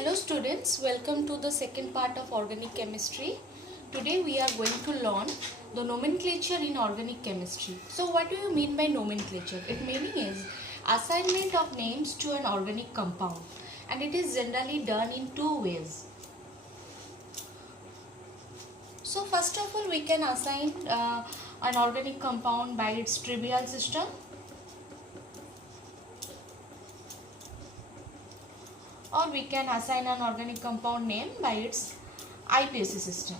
Hello students, welcome to the second part of organic chemistry. Today we are going to learn the nomenclature in organic chemistry. So what do you mean by nomenclature? Its meaning is assignment of names to an organic compound, and it is generally done in two ways. So first of all, we can assign an organic compound by its trivial system. Or we can assign an organic compound name by its IPSC system.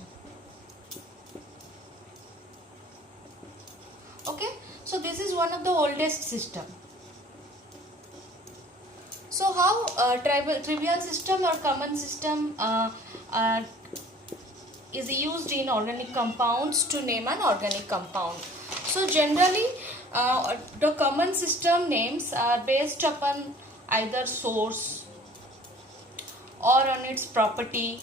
Okay, so this is one of the oldest system. So how trivial system or common system is used in organic compounds to name an organic compound. So generally the common system names are based upon either source or on its property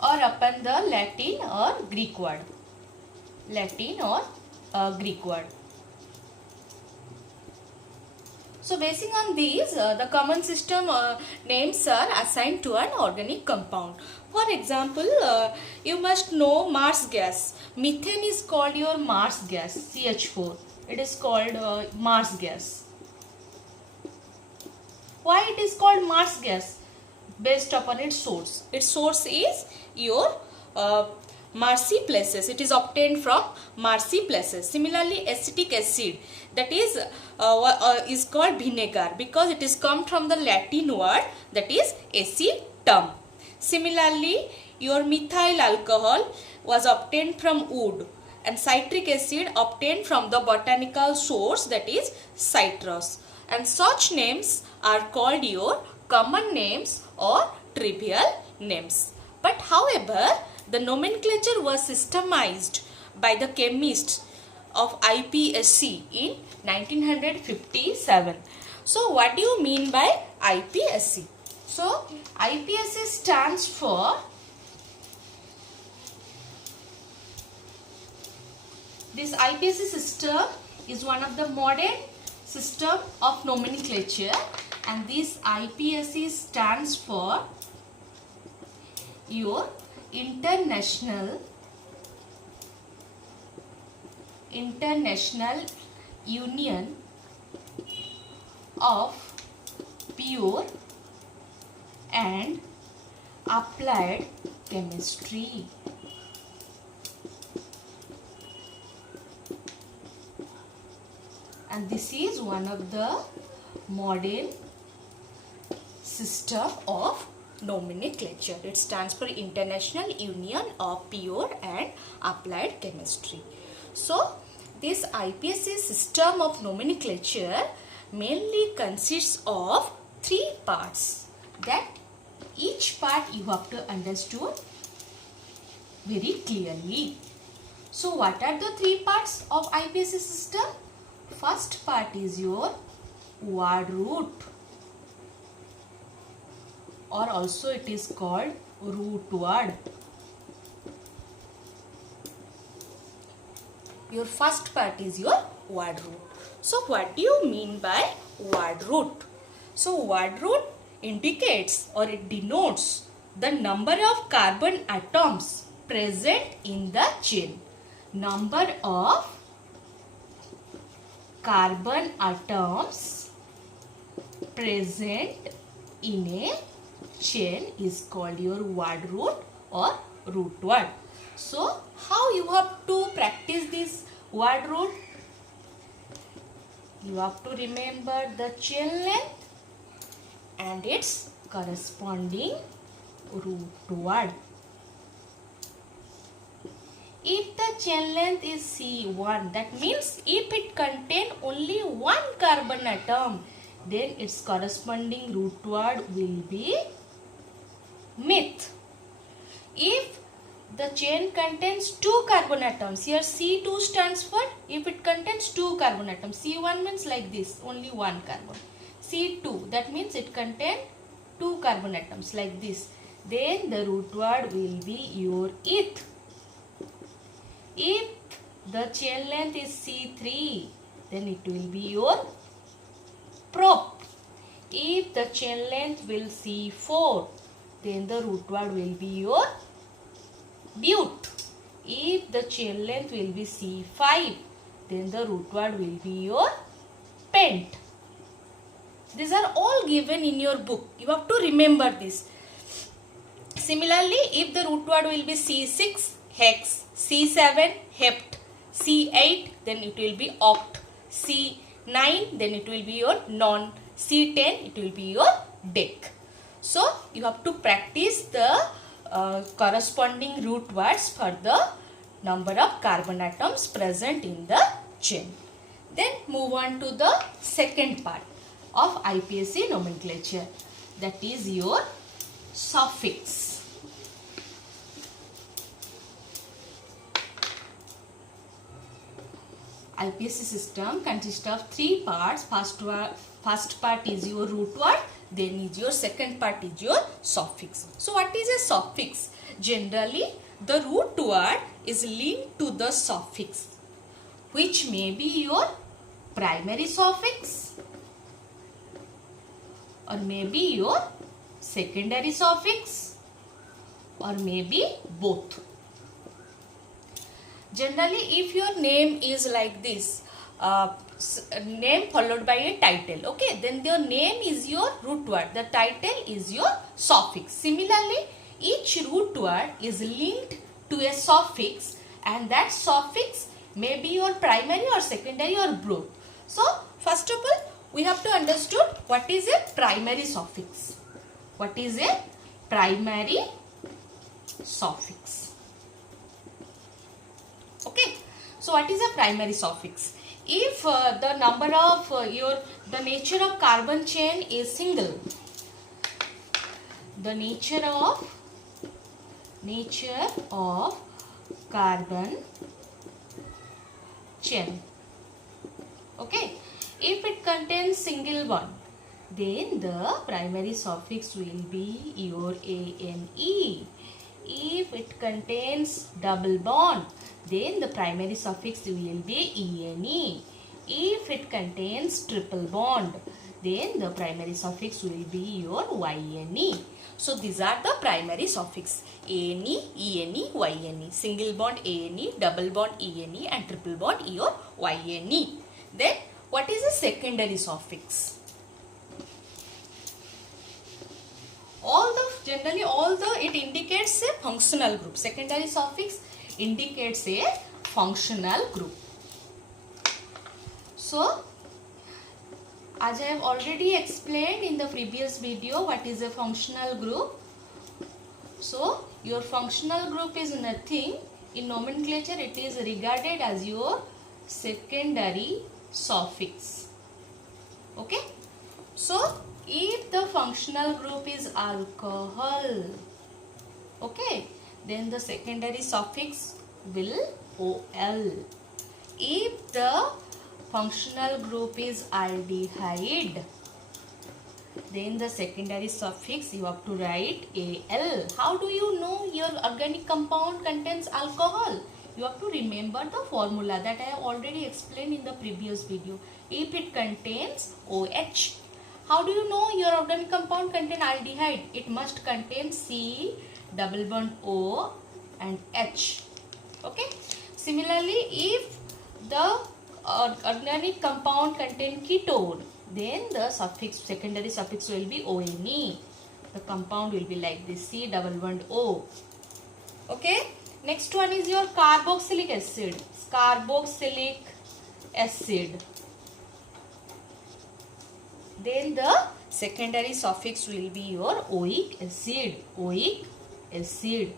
or upon the Latin or Greek word. So basing on these, the common system names are assigned to an organic compound. For example, you must know Mars gas. Methane is called your Mars gas, CH4. It is called Mars gas. Why it is called Mars gas? Based upon its source. Its source is your Marcy places. It is obtained from Marcy places. Similarly, acetic acid, that is called vinegar because it is come from the Latin word that is acetum. Similarly, your methyl alcohol was obtained from wood, and citric acid obtained from the botanical source that is citrus. And such names are called your common names or trivial names. But however, the nomenclature was systemized by the chemists of IPSC in 1957. So what do you mean by IPSC? So IPSC stands for this IPSC system is one of the modern system of nomenclature, and this IPSC stands for your International Union of Pure and Applied Chemistry. And this is one of the modern system of nomenclature. It stands for International Union of Pure and Applied Chemistry. So this IPSC system of nomenclature mainly consists of three parts, that each part you have to understand very clearly. So what are the three parts of IPSC system? First part is your word root, or also it is called root word. Your first part is your word root. So what do you mean by word root? So word root indicates or it denotes the number of carbon atoms present in the chain. Number of carbon atoms present in a chain is called your word root or root word. So how you have to practice this word root? You have to remember the chain length and its corresponding root word. If the chain length is C1, that means if it contains only one carbon atom, then its corresponding root word will be meth. If the chain contains two carbon atoms, here C2 stands for if it contains two carbon atoms. C1 means like this, only one carbon. C2, that means it contains two carbon atoms like this. Then the root word will be your eth. If the chain length is C3, then it will be your prop. If the chain length will C4, then the root word will be your but. If the chain length will be C5, then the root word will be your pent. These are all given in your book. You have to remember this. Similarly, if the root word will be C6, hex, C7, hept, C8, then it will be oct, C9, then it will be your non, C10, it will be your dec. So, you have to practice the corresponding root words for the number of carbon atoms present in the chain. Then move on to the second part of IPSC nomenclature, that is your suffix. IPSC system consists of three parts. First part is your root word, then is your second part is your suffix. So what is a suffix? Generally, the root word is linked to the suffix, which may be your primary suffix or maybe your secondary suffix or maybe both. Generally, if your name is like this, name followed by a title, okay, then your name is your root word, the title is your suffix. Similarly, each root word is linked to a suffix, and that suffix may be your primary or secondary or both. So, first of all, we have to understand what is a primary suffix. What is a primary suffix? Okay. So, what is a primary suffix? If the number of the nature of carbon chain is single, the nature of carbon chain, okay, if it contains single bond, then the primary suffix will be your ANE. If it contains double bond, then the primary suffix will be ENE. If it contains triple bond, then the primary suffix will be your YNE. So these are the primary suffix: ANE, ENE, YNE. Single bond ANE, double bond ENE, and triple bond your YNE. Then what is a secondary suffix? Generally it indicates a functional group. Secondary suffix indicates a functional group. So, as I have already explained in the previous video what is a functional group. So, your functional group is nothing. In nomenclature, it is regarded as your secondary suffix. Okay. So, if the functional group is alcohol, okay, then the secondary suffix will OL. If the functional group is aldehyde, then the secondary suffix you have to write AL. How do you know your organic compound contains alcohol? You have to remember the formula that I have already explained in the previous video. If it contains OH, how do you know your organic compound contains aldehyde? It must contain C, double bond O and H. Okay. Similarly, if the organic compound contains ketone, then the suffix, secondary suffix will be ONE. The compound will be like this, C double bond O. Okay. Next one is your carboxylic acid. Carboxylic acid. Then the secondary suffix will be your oic acid. Oic acid.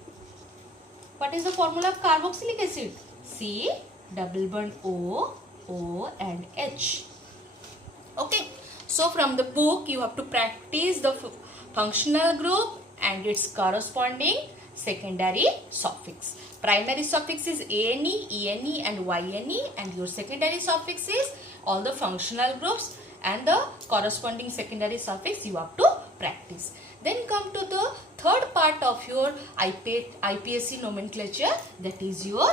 What is the formula of carboxylic acid? C double bond O, O and H. Okay. So from the book you have to practice the functional group and its corresponding secondary suffix. Primary suffix is ANE, ENE and YNE, and your secondary suffix is all the functional groups and the corresponding secondary suffix you have to practice. Then come to the third part of your IPSC nomenclature, that is your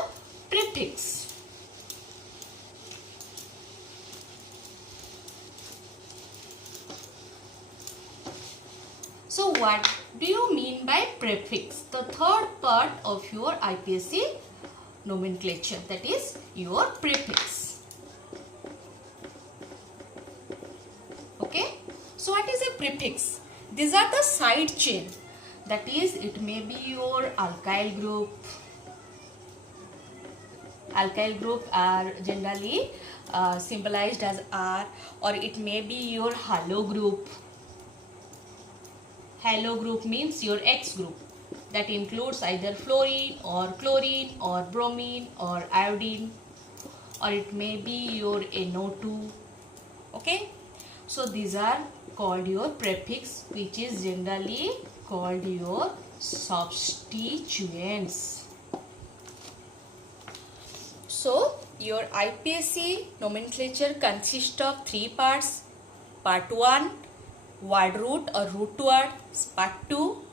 prefix. So what do you mean by prefix? The third part of your IPSC nomenclature, that is your prefix. Okay. So what is a prefix? These are the side chain. That is, it may be your alkyl group. Alkyl group are generally symbolized as R, or it may be your halo group. Halo group means your X group. That includes either fluorine or chlorine or bromine or iodine, or it may be your NO2. Okay. So these are called your prefix, which is generally called your substituents. So your IPSC nomenclature consists of 3 parts. Part 1, word root or root word. Part 2,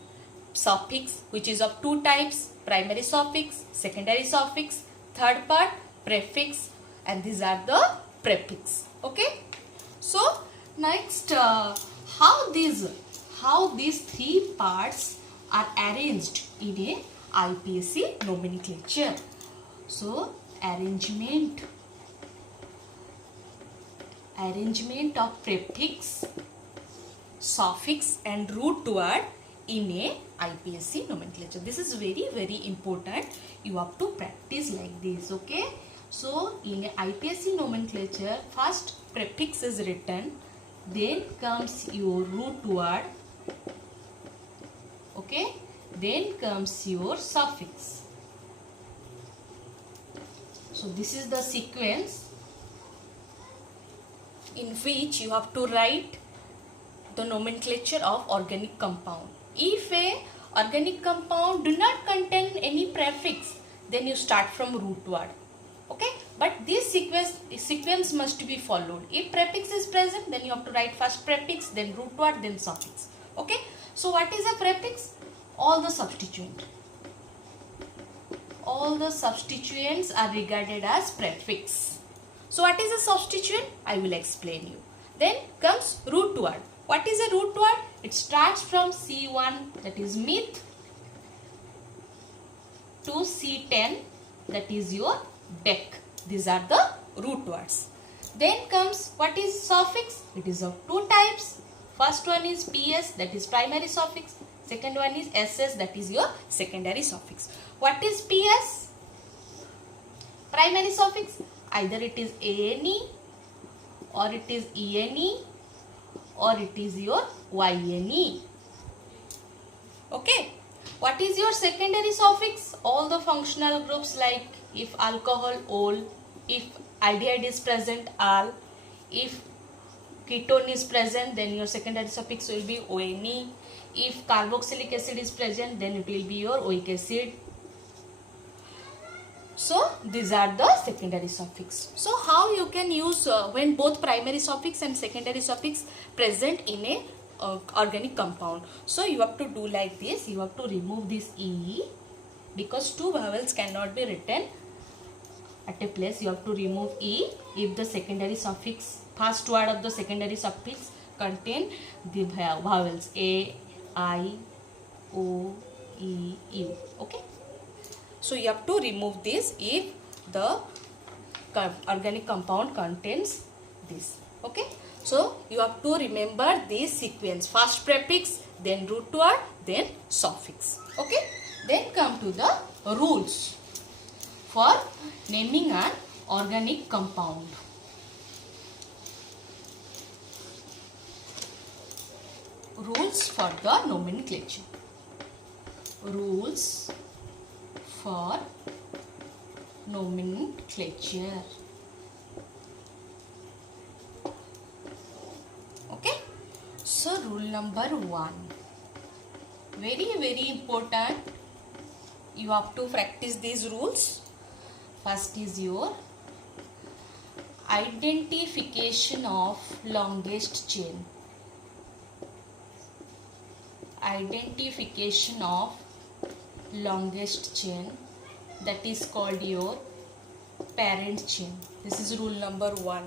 suffix, which is of 2 types, primary suffix, secondary suffix. Third part, prefix, and these are the prefix. Okay. So next, how these 3 parts are arranged in a IPSC nomenclature. So arrangement of prefix, suffix and root word in a IPSC nomenclature. This is very important. You have to practice like this. Okay. So in a IPSC nomenclature, first prefix is written, then comes your root word. Okay. Then comes your suffix. So this is the sequence in which you have to write the nomenclature of organic compound. If a organic compound do not contain any prefix, then you start from root word. Okay, but this sequence must be followed. If prefix is present, then you have to write first prefix, then root word, then suffix. Okay, so what is a prefix? All the substituent. All the substituents are regarded as prefix. So what is a substituent? I will explain you. Then comes root word. What is a root word? It starts from C1, that is meth, to C10, that is your dec. These are the root words. Then comes what is suffix? It is of 2 types. First one is PS, that is primary suffix. Second one is SS, that is your secondary suffix. What is PS? Primary suffix. Either it is ANE, or it is ENE, or it is your YNE. Okay. What is your secondary suffix? All the functional groups, like if alcohol, ol, if aldehyde is present, al, if ketone is present, then your secondary suffix will be ONE. If carboxylic acid is present, then it will be your oic acid. So these are the secondary suffix. So how you can use when both primary suffix and secondary suffix present in a organic compound? So you have to do like this. You have to remove this E, because 2 vowels cannot be written at a place. You have to remove E if the secondary suffix, first word of the secondary suffix contain the vowels A, I, O, E, U. Okay. So you have to remove this if the organic compound contains this. Okay. So you have to remember this sequence. First prefix, then root word, then suffix. Okay. Then come to the rules for naming an organic compound. Rules for the nomenclature. Rules for nomenclature. Okay. So rule number 1. Very important. You have to practice these rules. First is your identification of longest chain. Identification of longest chain, that is called your parent chain. This is rule number 1.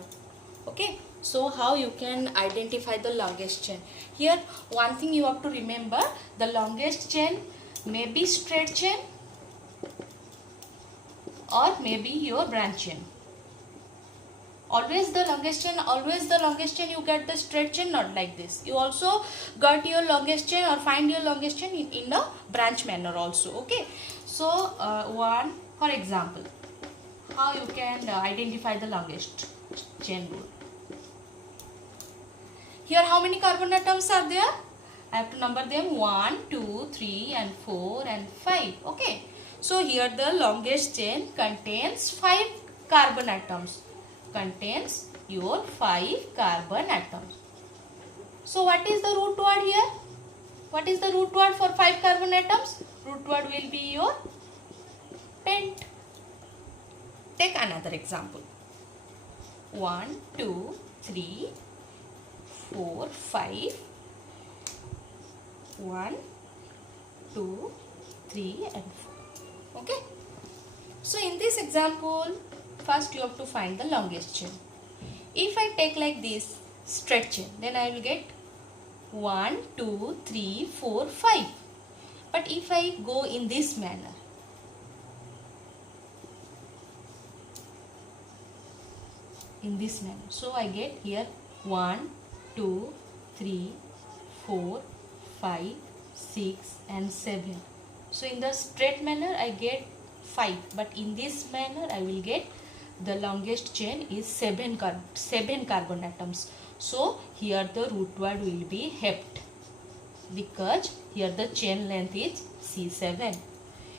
Okay. So how you can identify the longest chain? Here one thing you have to remember, the longest chain may be straight chain or maybe your branch chain. Always the longest chain you get the straight chain, not like this. You also got your longest chain or find your longest chain in a branch manner also. Okay, so one, for example, how you can identify the longest chain rule. Here how many carbon atoms are there? I have to number them 1, 2, 3 and 4 and 5. Okay, so here the longest chain contains 5 carbon atoms. Contains your 5 carbon atoms. So what is the root word here? What is the root word for 5 carbon atoms? Root word will be your pent. Take another example. 1, 2, 3, 4, 5. 1, 2, 3 and 4. Okay. So in this example, first you have to find the longest chain. If I take like this straight chain, then I will get 1, 2, 3, 4, 5. But if I go in this manner, so I get here 1, 2, 3, 4, 5, 6 and 7. So in the straight manner I get 5, but in this manner I will get the longest chain is 7 carbon atoms. So here the root word will be hept, because here the chain length is C7.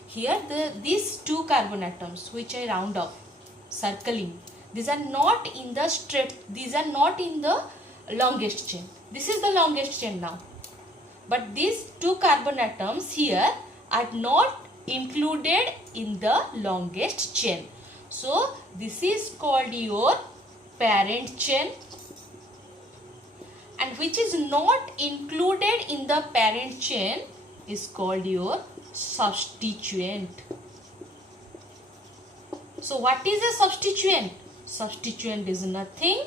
Here these 2 carbon atoms which I round off circling, these are not in the longest chain. This is the longest chain now, but these 2 carbon atoms here are not included in the longest chain. So this is called your parent chain, and which is not included in the parent chain is called your substituent. So what is a substituent? Substituent is nothing.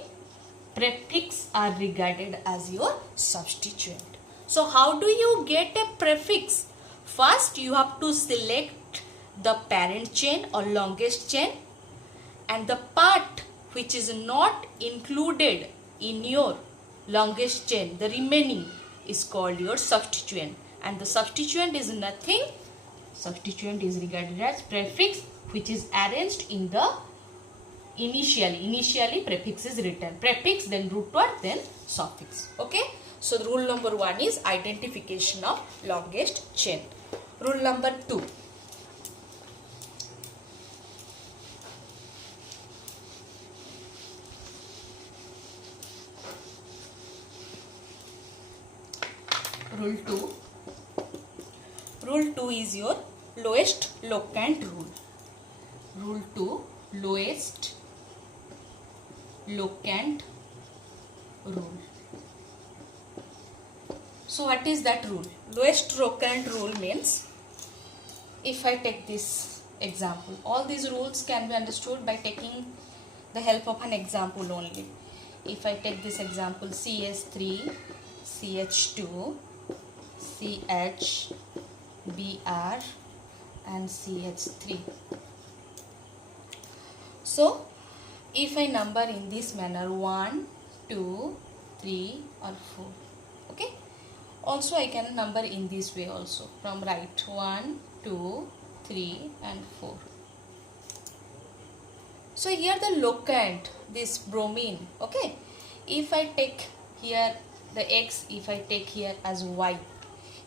Prefix are regarded as your substituent. So how do you get a prefix? First you have to select the parent chain or longest chain, and the part which is not included in your longest chain, the remaining, is called your substituent. And the substituent is nothing. Substituent is regarded as prefix which is arranged in the initially prefix is written. Prefix, then root word, then suffix. Okay. So the rule number 1 is identification of longest chain. Rule number 2. Rule 2. Rule 2 is your lowest locant rule. Rule 2, lowest locant rule. So what is that rule? Lowest locant rule means, if I take this example, all these rules can be understood by taking the help of an example only. If I take this example, CH3, CH2, CH, Br and CH3. So if I number in this manner 1, 2, 3 or 4. Okay. Also I can number in this way also, from right, 1, 2, 3 and 4. So here the locant, this bromine. Okay. If I take here the X, if I take here as Y,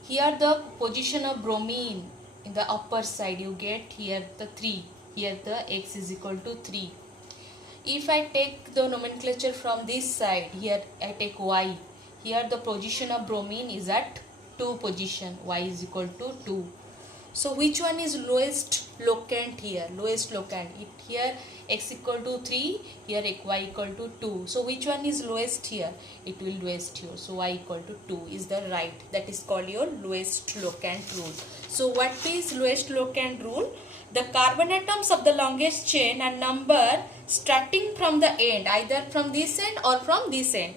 here the position of bromine in the upper side, you get here the 3. Here the X is equal to 3. If I take the nomenclature from this side, here I take Y. Here the position of bromine is at 2 position. Y is equal to 2. So which one is lowest locant here? Lowest locant. Here X equal to 3. Here Y equal to 2. So which one is lowest here? It will lowest here. So Y equal to 2 is the right. That is called your lowest locant rule. So what is lowest locant rule? The carbon atoms of the longest chain are numbered starting from the end, either from this end or from this end,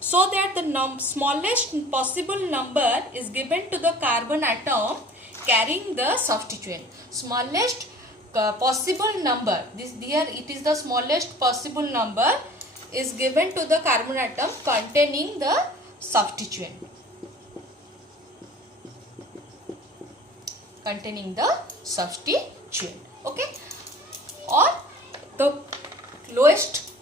so that the smallest possible number is given to the carbon atom carrying the substituent. Smallest possible number, this here it is the smallest possible number is given to the carbon atom containing the substituent. Okay, or the lowest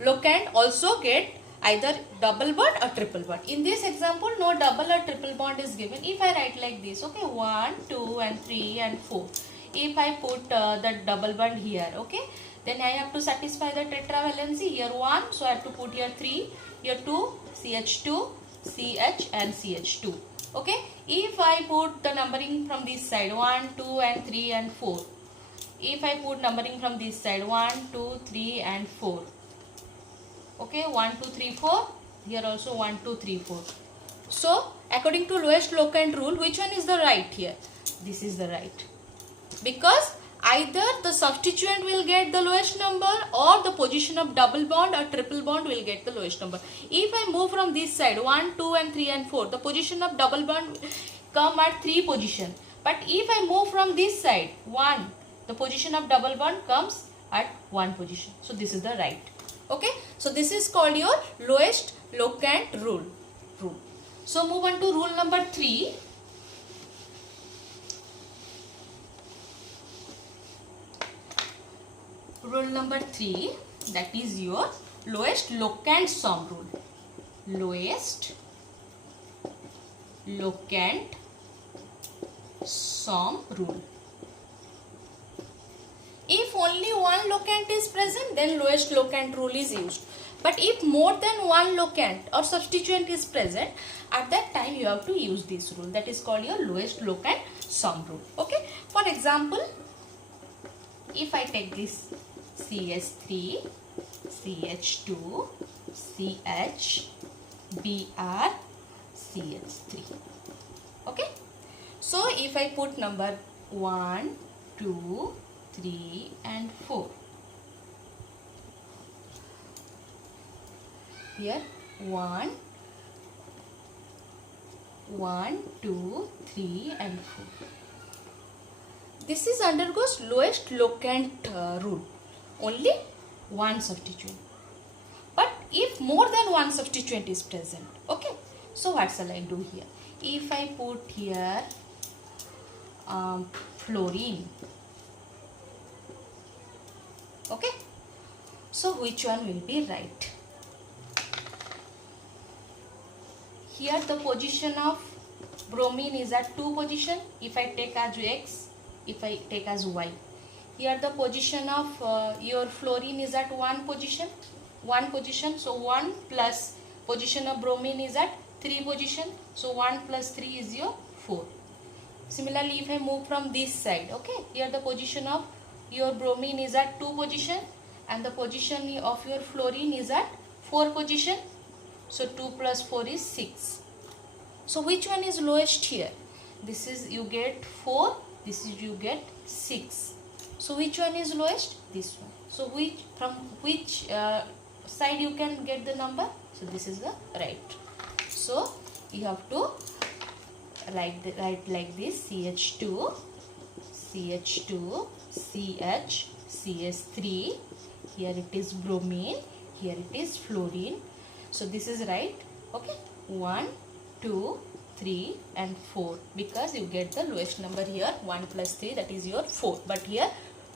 locant also get either double bond or triple bond. In this example, no double or triple bond is given. If I write like this, okay, 1, 2 and 3 and 4. If I put the double bond here, okay, then I have to satisfy the tetravalency. Here 1, so I have to put here 3, here 2, CH2, CH and CH2. Okay, if I put the numbering from this side 1, 2 and 3 and 4. If I put numbering from this side 1, 2, 3 and 4. Okay, 1, 2, 3, 4. Here also 1, 2, 3, 4. So, according to lowest locant rule, which one is the right here? This is the right. Because either the substituent will get the lowest number or the position of double bond or triple bond will get the lowest number. If I move from this side 1, 2 and 3 and 4, the position of double bond come at 3 position. But if I move from this side 1, the position of double bond comes at 1 position. So this is the right. Okay, so this is called your lowest locant rule. So move on to rule number 3. Rule number 3, that is your lowest locant sum rule. Lowest locant sum rule. If only one locant is present, then lowest locant rule is used. But if more than one locant or substituent is present, at that time you have to use this rule. That is called your lowest locant sum rule. Okay. For example, if I take this CS3, CH2, CH, Br, CH3. Okay. So if I put number 1, 2, 3 and 4. Here 1, 2, 3 and 4. This is undergoes lowest locant rule. Only one substituent. But if more than one substituent is present, okay. So what shall I do here? If I put here fluorine, okay. So which one will be right? Here the position of bromine is at 2 position. If I take as X, if I take as Y. Here the position of your fluorine is at 1 position. So 1 plus position of bromine is at 3 position. So 1 plus 3 is your 4. Similarly, if I move from this side, okay, here the position of your bromine is at 2 position and the position of your fluorine is at 4 position. So 2 plus 4 is 6. So which one is lowest here? This is you get 4, this is you get 6. So which one is lowest? This one. So from which side you can get the number? So this is the right. So you have to write like this: CH2, CH2, CH, CS3. Here it is bromine. Here it is fluorine. So this is right. Okay. 1, 2, 3 and 4, because you get the lowest number here. 1 plus 3, that is your 4. But here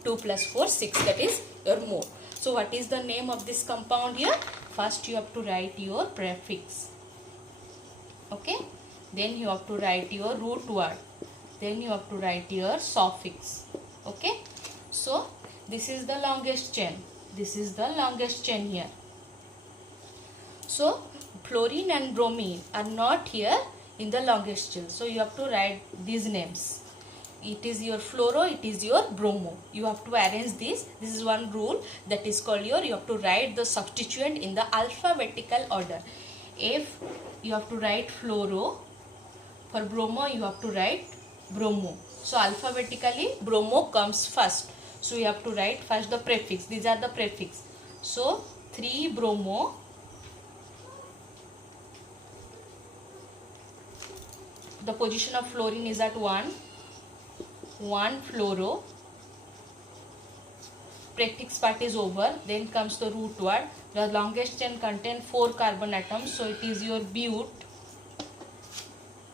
2 plus 4, 6, that is your more. So what is the name of this compound here? First you have to write your prefix. Okay. Then you have to write your root word. Then you have to write your suffix. Okay. So this is the longest chain. This is the longest chain here. So fluorine and bromine are not here in the longest chain. So you have to write these names. It is your fluoro, it is your bromo. You have to arrange this. This is one rule, that is called you have to write the substituent in the alphabetical order. If you have to write fluoro, for bromo you have to write bromo. So alphabetically bromo comes first. So you have to write first the prefix. These are the prefix. So 3-bromo, the position of fluorine is at 1 fluoro, prefix part is over, then comes the root word. The longest chain contains 4 carbon atoms, so it is your bute.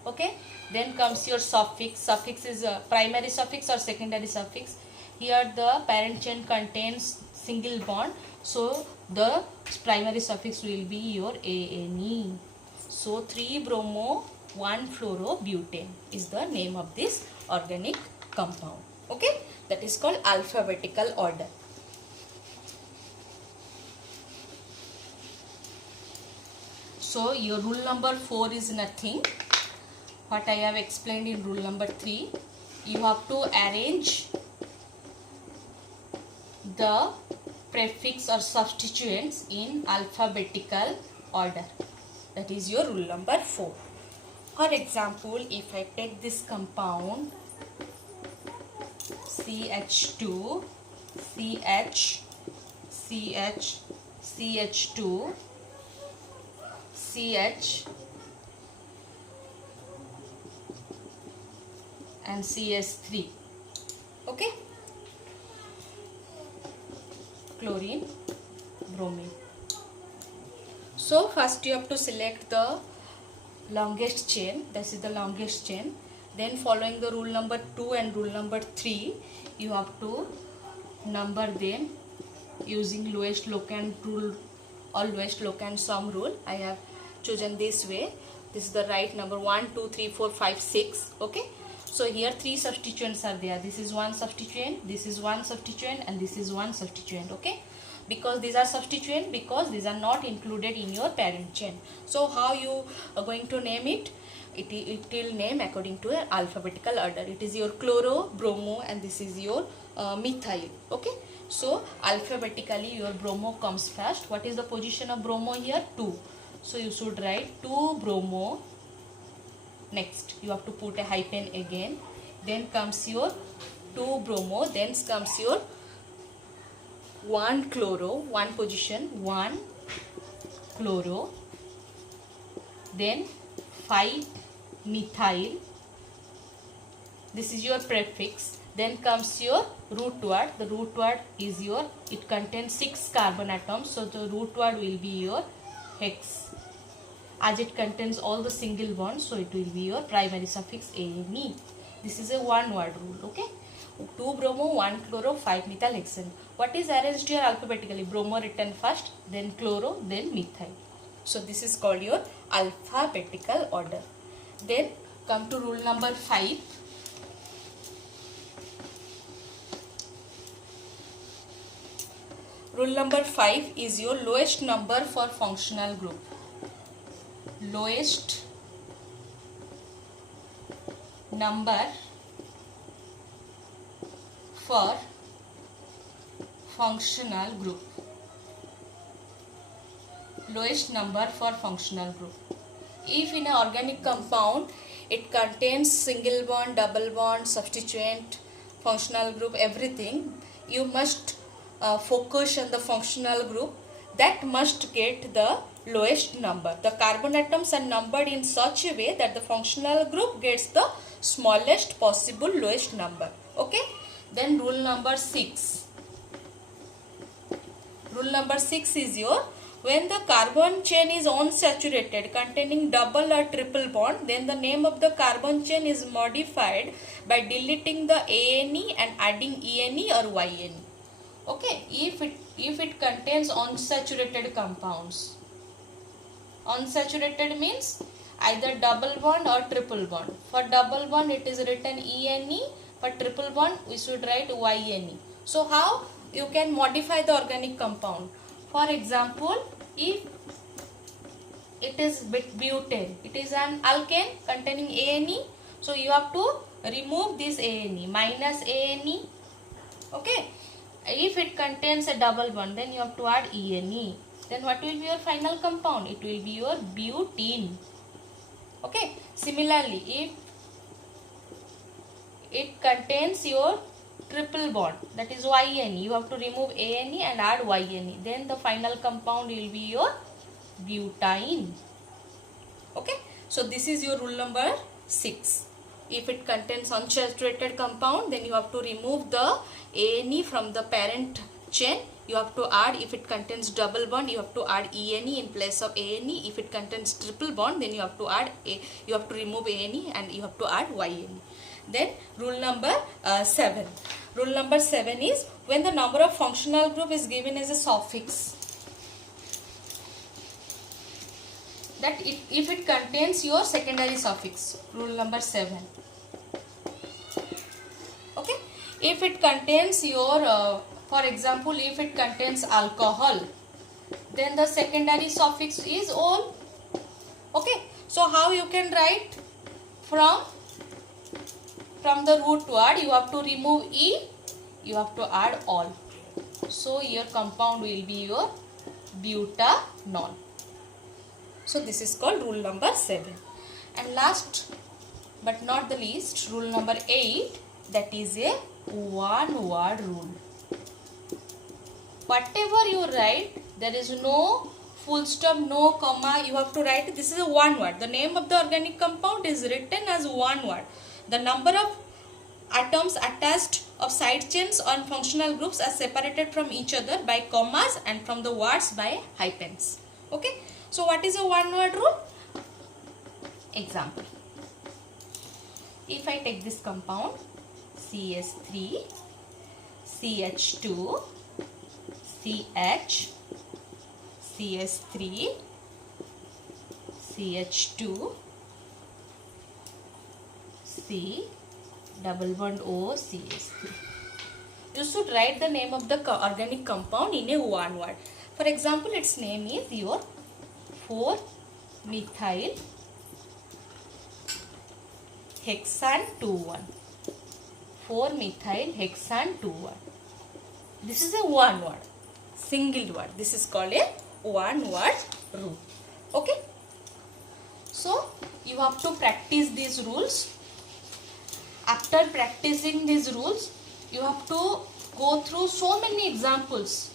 Okay, then comes your suffix. Suffix is a primary suffix or secondary suffix. Here the parent chain contains single bond, so the primary suffix will be your ANE. So 3-bromo 1-fluorobutane is the name of this organic compound. Okay, that is called alphabetical order. So your rule number 4 is nothing. What I have explained in rule number 3. You have to arrange the prefix or substituents in alphabetical order. That is your rule number 4. For example, if I take this compound CH2, CH, CH, CH2, CH and CS3. Okay, chlorine, bromine. So first you have to select the longest chain. This is the longest chain. Then following the rule number 2 and rule number 3, you have to number them using lowest locant rule or lowest locant sum rule. I have chosen this way. This is the right number 1, 2, 3, 4, 5, 6. Okay. So here 3 substituents are there. This is one substituent, this is one substituent, and this is one substituent. Okay. Because these are substituent, because these are not included in your parent chain. So how you are going to name it? It will name according to an alphabetical order. It is your chloro, bromo, and this is your methyl. Okay. So alphabetically your bromo comes first. What is the position of bromo here? 2. So you should write 2-bromo. Next you have to put a hyphen again. Then comes your 2-bromo. Then comes your 1-chloro, one position, 1-chloro. Then 5-methyl. This is your prefix. Then comes your root word. The root word is your, it contains 6 carbon atoms. So the root word will be your hex. As it contains all the single bonds, so it will be your primary suffix AME. This is a one word rule. Okay. 2-bromo, 1-chloro, 5-methyl hexane. What is arranged here alphabetically? Bromo written first, then chloro, then methyl. So this is called your alphabetical order. Then come to rule number 5. Rule number 5 is your lowest number for functional group. Lowest number for functional group. Lowest number for functional group. If in an organic compound it contains single bond, double bond, substituent, functional group, everything, you must focus on the functional group that must get the lowest number. The carbon atoms are numbered in such a way that the functional group gets the smallest possible lowest number. Okay. Then rule number 6. Rule number 6 is your, when the carbon chain is unsaturated containing double or triple bond, then the name of the carbon chain is modified by deleting the ANE and adding ENE or YNE. Okay, if it contains unsaturated compounds. Unsaturated means either double bond or triple bond. For double bond it is written ENE. For triple bond we should write YNE. So how you can modify the organic compound? For example, if it is butane, it is an alkane containing ANE. So you have to remove this ANE, minus ANE. Okay. If it contains a double bond, then you have to add ENE. Then what will be your final compound? It will be your butene. Okay. Similarly, if it contains your triple bond, that is YNE. You have to remove ANE and add YNE. Then the final compound will be your butane. Okay, so this is your rule number 6. If it contains unsaturated compound, then you have to remove the ANE from the parent chain. You have to add, if it contains double bond, you have to add ENE in place of ANE. If it contains triple bond, then you have to add you have to remove ANE and you have to add YNE. Then rule number 7. Rule number 7 is when the number of functional group is given as a suffix, that if it contains your secondary suffix. Rule number 7. Okay, if it contains your for example, if it contains alcohol, then the secondary suffix is ol. Okay, so how you can write? From the root word you have to remove E, you have to add ol. So your compound will be your butanol. So this is called rule number 7. And last but not the least, rule number 8, that is a one word rule. Whatever you write, there is no full stop, no comma, you have to write, this is a one word. The name of the organic compound is written as one word. The number of atoms attached of side chains on functional groups are separated from each other by commas and from the words by hyphens. Okay, so what is a one word rule? Example, if I take this compound CS3 CH2 CH CS3 CH2 C double bond O CS3. You should write the name of the organic compound in a one word. For example, its name is your 4-methyl hexane 2,1. 4-methyl hexane 2,1. This is a one word, single word. This is called a one word rule. Okay, so you have to practice these rules. After practicing these rules, you have to go through so many examples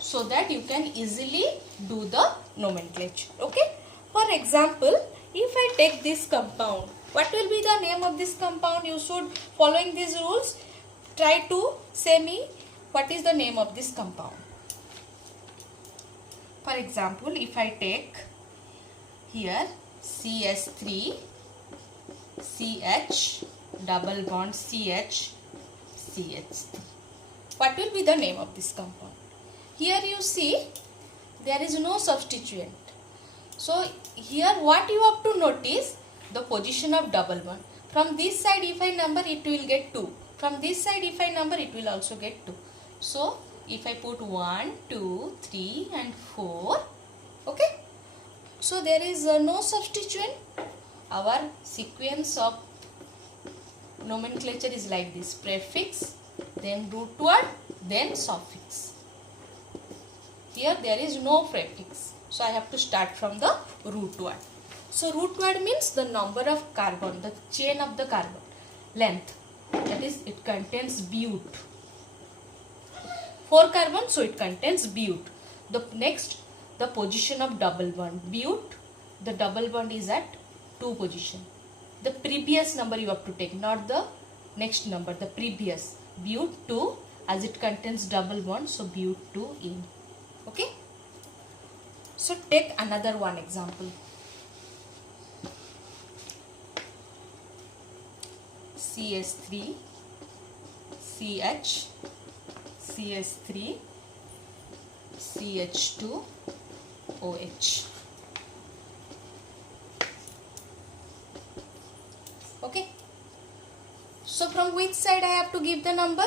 so that you can easily do the nomenclature. Okay, for example, if I take this compound, what will be the name of this compound? You should, following these rules, try to say me what is the name of this compound. For example, if I take here CS3 CH double bond CH CH3, what will be the name of this compound? Here you see there is no substituent. So here what you have to notice, the position of double bond. From this side if I number, it will get 2. From this side if I number, it will also get 2. So if I put 1, 2, 3 and 4, okay, so there is no substituent. Our sequence of nomenclature is like this: prefix, then root word, then suffix. Here there is no prefix, so I have to start from the root word. So root word means the number of carbon, the chain of the carbon length, that is, it contains bute. 4 carbon, so it contains bute. The next, the position of double bond. Bute, the double bond is at 2 position. The previous number you have to take, not the next number, the previous. Bute 2, as it contains double bond, so bute 2 in. Okay, so take another one example. CS3 CH CS3 CH2 OH. Okay, so from which side I have to give the number?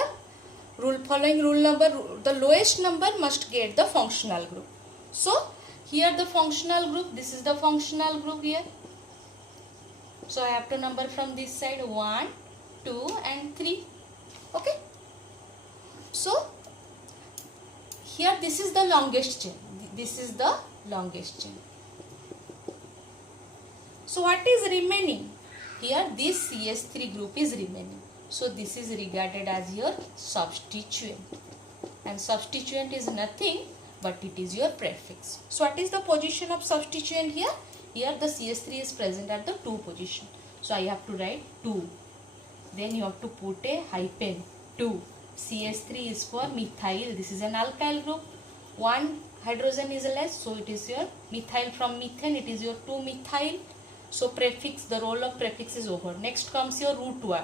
Following rule number, the lowest number must get the functional group. So here the functional group, this is the functional group here. So I have to number from this side 1, 2 and 3. Okay, so here this is the longest chain. This is the longest chain. So what is remaining? Here this CS3 group is remaining. So this is regarded as your substituent, and substituent is nothing but it is your prefix. So what is the position of substituent here? Here the CH3 is present at the 2 position. So I have to write 2. Then you have to put a hyphen 2. CH3 is for methyl. This is an alkyl group. 1 hydrogen is less, so it is your methyl from methane. It is your 2-methyl. So prefix, the role of prefix is over. Next comes your root word.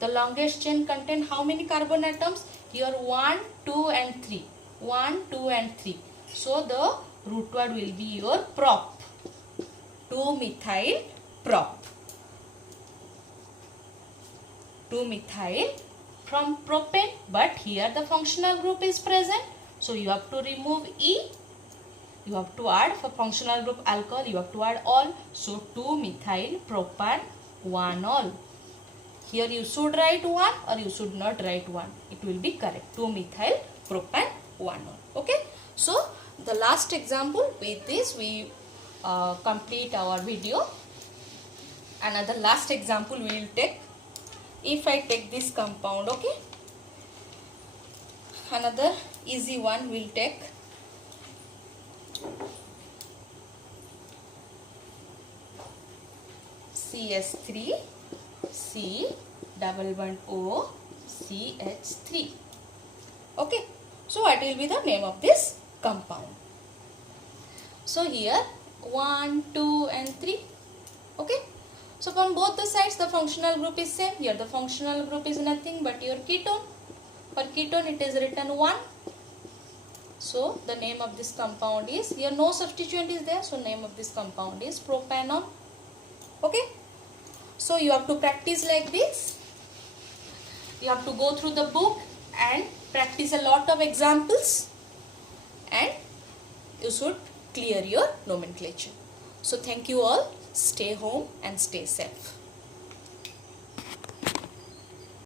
The longest chain contain how many carbon atoms? Here 1, 2 and 3. 1, 2 and 3. So the root word will be your prop. 2-methyl prop. 2-methyl from propane, but here the functional group is present. So you have to remove E. You have to add for functional group alcohol. You have to add all. So 2-methyl propan 1-ol. Here you should write 1 or you should not write 1. It will be correct. 2-methyl propan 1-ol. Okay. So the last example, with this we complete our video. Another last example we will take. If I take this compound, okay. Another easy one we'll take. CS3 C double bond O CH3. Okay. So what will be the name of this compound? So here 1, 2 and 3. Okay. So from both the sides the functional group is same. Here the functional group is nothing but your ketone. For ketone it is written 1. So the name of this compound is, here no substituent is there, so name of this compound is propanol. Okay. So you have to practice like this. You have to go through the book and practice a lot of examples, and you should clear your nomenclature. So thank you all. Stay home and stay safe.